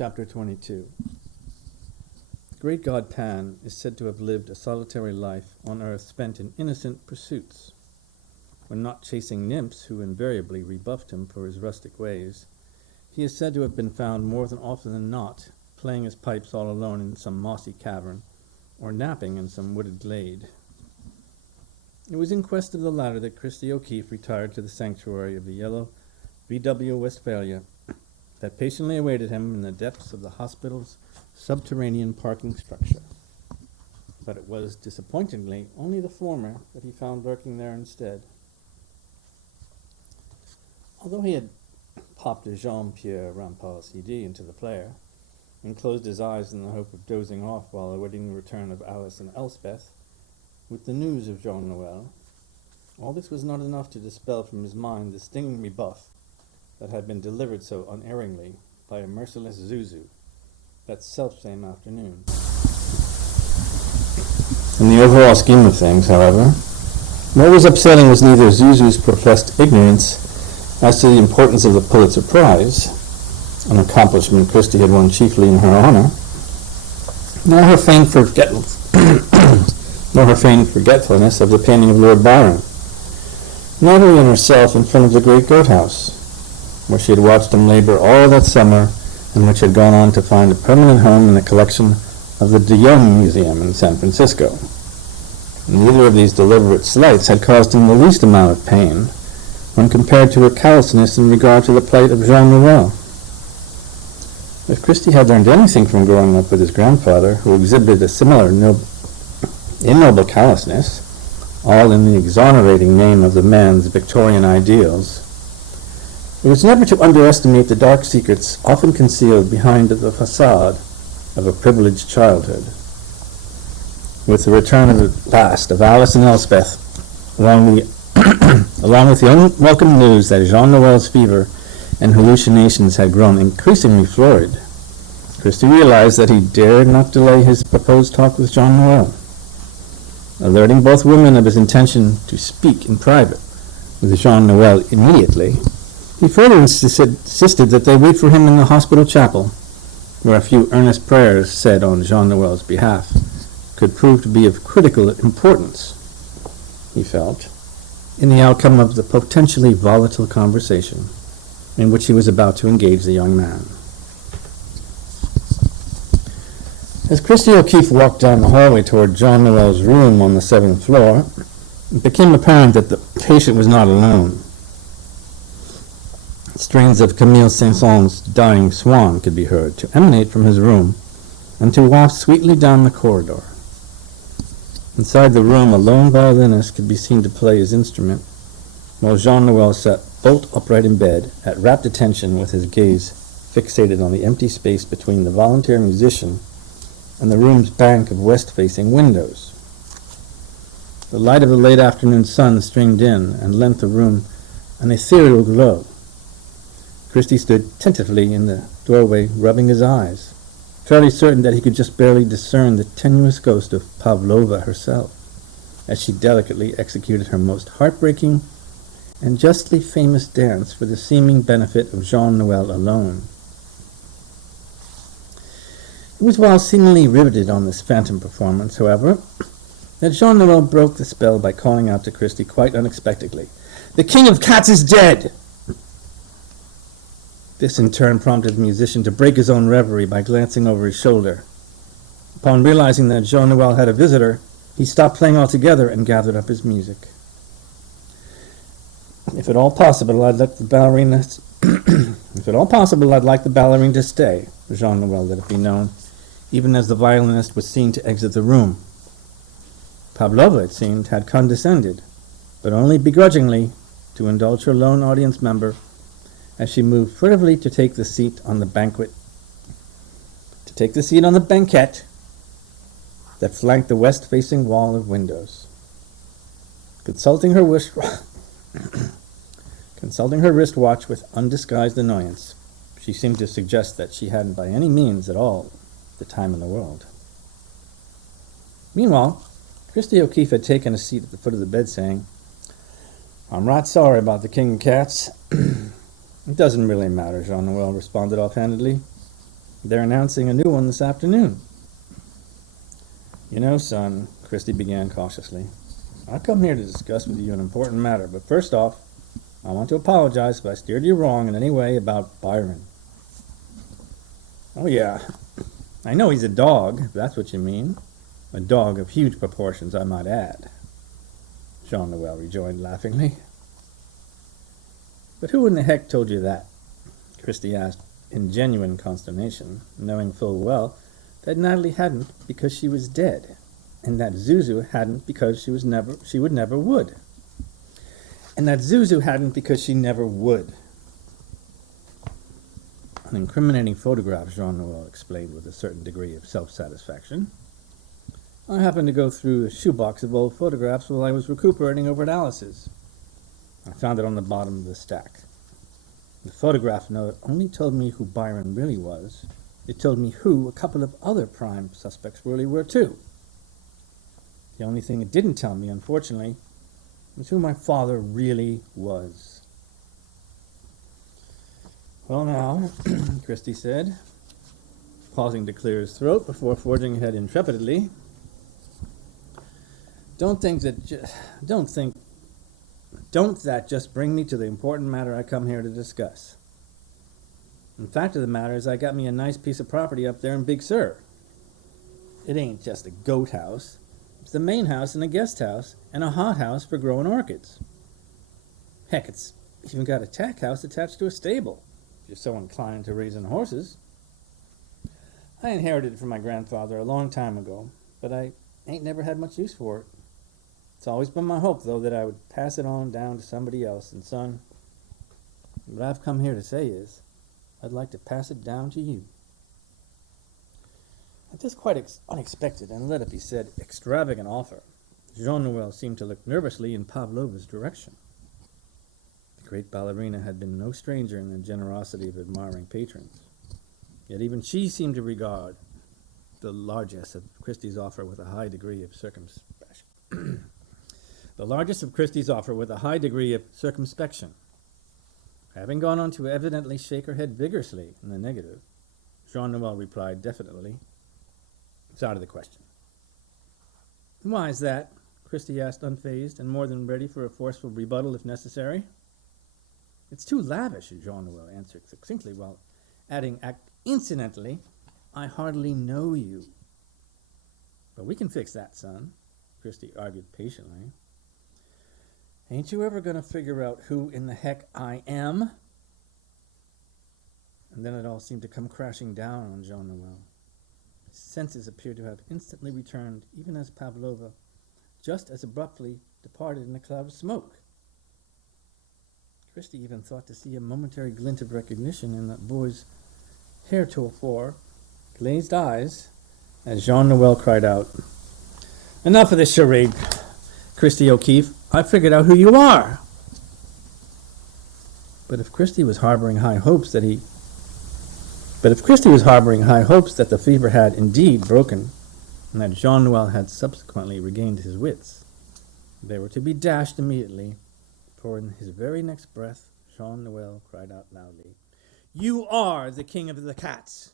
Chapter 22. The great god Pan is said to have lived a solitary life on earth spent in innocent pursuits. When not chasing nymphs who invariably rebuffed him for his rustic ways, he is said to have been found more often than not playing his pipes all alone in some mossy cavern or napping in some wooded glade. It was in quest of the latter that Christy O'Keefe retired to the sanctuary of the yellow VW Westphalia that patiently awaited him in the depths of the hospital's subterranean parking structure. But it was, disappointingly, only the former that he found lurking there instead. Although he had popped a Jean-Pierre Rampal CD into the player and closed his eyes in the hope of dozing off while awaiting the return of Alice and Elspeth with the news of Jean Noel, all this was not enough to dispel from his mind the stinging rebuff that had been delivered so unerringly by a merciless Zuzu that self-same afternoon. In the overall scheme of things, however, what was upsetting was neither Zuzu's professed ignorance as to the importance of the Pulitzer Prize, an accomplishment Christy had won chiefly in her honor, nor her feigned forgetfulness of the painting of Lord Byron, neither in herself in front of the great goat house, where she had watched him labor all that summer, and which had gone on to find a permanent home in the collection of the De Young Museum in San Francisco. Neither of these deliberate slights had caused him the least amount of pain when compared to her callousness in regard to the plight of Jean Noel. If Christy had learned anything from growing up with his grandfather, who exhibited a similar ignoble callousness, all in the exonerating name of the man's Victorian ideals, it was never to underestimate the dark secrets often concealed behind the facade of a privileged childhood. With the return at last of Alice and Elspeth, along with the unwelcome news that Jean Noel's fever and hallucinations had grown increasingly florid, Christy realized that he dared not delay his proposed talk with Jean Noel. Alerting both women of his intention to speak in private with Jean Noel immediately, he further insisted that they wait for him in the hospital chapel, where a few earnest prayers said on Jean Noel's behalf could prove to be of critical importance, he felt, in the outcome of the potentially volatile conversation in which he was about to engage the young man. As Christy O'Keefe walked down the hallway toward John Noel's room on the 7th floor, it became apparent that the patient was not alone. Strains of Camille Saint-Saëns's Dying Swan could be heard to emanate from his room and to waft sweetly down the corridor. Inside the room, a lone violinist could be seen to play his instrument, while Jean Noel sat bolt upright in bed, at rapt attention with his gaze fixated on the empty space between the volunteer musician and the room's bank of west-facing windows. The light of the late afternoon sun streamed in and lent the room an ethereal glow. Christy stood tentatively in the doorway, rubbing his eyes, fairly certain that he could just barely discern the tenuous ghost of Pavlova herself, as she delicately executed her most heartbreaking and justly famous dance for the seeming benefit of Jean Noel alone. It was while seemingly riveted on this phantom performance, however, that Jean Noel broke the spell by calling out to Christy quite unexpectedly, "The King of Cats is dead!" This in turn prompted the musician to break his own reverie by glancing over his shoulder. Upon realizing that Jean Noel had a visitor, he stopped playing altogether and gathered up his music. If at all possible, I'd like the ballerina to stay, Jean Noel let it be known, even as the violinist was seen to exit the room. Pavlova, it seemed, had condescended, but only begrudgingly, to indulge her lone audience member as she moved furtively to take the seat on the banquette that flanked the west-facing wall of windows. Consulting her wristwatch with undisguised annoyance, she seemed to suggest that she hadn't by any means at all the time in the world. Meanwhile, Christy O'Keefe had taken a seat at the foot of the bed, saying, "I'm right sorry about the King of Cats." "It doesn't really matter," Jean Noel responded offhandedly. They're announcing a new one this afternoon. You know, son, Christy began cautiously, I've come here to discuss with you an important matter, but first off, I want to apologize if I steered you wrong in any way about Byron. Oh yeah, I know he's a dog, if that's what you mean. A dog of huge proportions, I might add, Jean Noel rejoined laughingly. But who in the heck told you that? Christy asked in genuine consternation, knowing full well that Natalie hadn't because she was dead, and that Zuzu hadn't because she would never would. And that Zuzu hadn't because she never would. An incriminating photograph, Jean Noel explained with a certain degree of self-satisfaction. I happened to go through a shoebox of old photographs while I was recuperating over at Alice's. I found it on the bottom of the stack. The photograph note only told me who Byron really was. It told me who a couple of other prime suspects really were, too. The only thing it didn't tell me, unfortunately, was who my father really was. Well now, Christy said, pausing to clear his throat before forging ahead intrepidly. Don't that just bring me to the important matter I come here to discuss. The fact of the matter is I got me a nice piece of property up there in Big Sur. It ain't just a goat house. It's the main house and a guest house and a hothouse for growing orchids. Heck, it's even got a tack house attached to a stable, if you're so inclined to raising horses. I inherited it from my grandfather a long time ago, but I ain't never had much use for it. It's always been my hope, though, that I would pass it on down to somebody else. And, son, what I've come here to say is, I'd like to pass it down to you. At this quite unexpected, and let it be said, extravagant offer, Jean Noel seemed to look nervously in Pavlova's direction. The great ballerina had been no stranger in the generosity of admiring patrons. Yet even she seemed to regard the largesse of Christie's offer with a high degree of circumspection. Having gone on to evidently shake her head vigorously in the negative, Jean Noel replied definitely, "It's out of the question." "Why is that?" Christy asked, unfazed and more than ready for a forceful rebuttal if necessary. "It's too lavish," Jean Noel answered succinctly, while adding incidentally, "I hardly know you." "But we can fix that, son," Christy argued patiently. "Ain't you ever going to figure out who in the heck I am?" And then it all seemed to come crashing down on Jean Noel. His senses appeared to have instantly returned, even as Pavlova just as abruptly departed in a cloud of smoke. Christy even thought to see a momentary glint of recognition in that boy's heretofore glazed eyes as Jean Noel cried out, "Enough of this charade, Christy O'Keefe. I figured out who you are." But if Christy was harboring high hopes that the fever had indeed broken, and that Jean Noel had subsequently regained his wits, they were to be dashed immediately, for in his very next breath, Jean Noel cried out loudly, "You are the king of the cats!"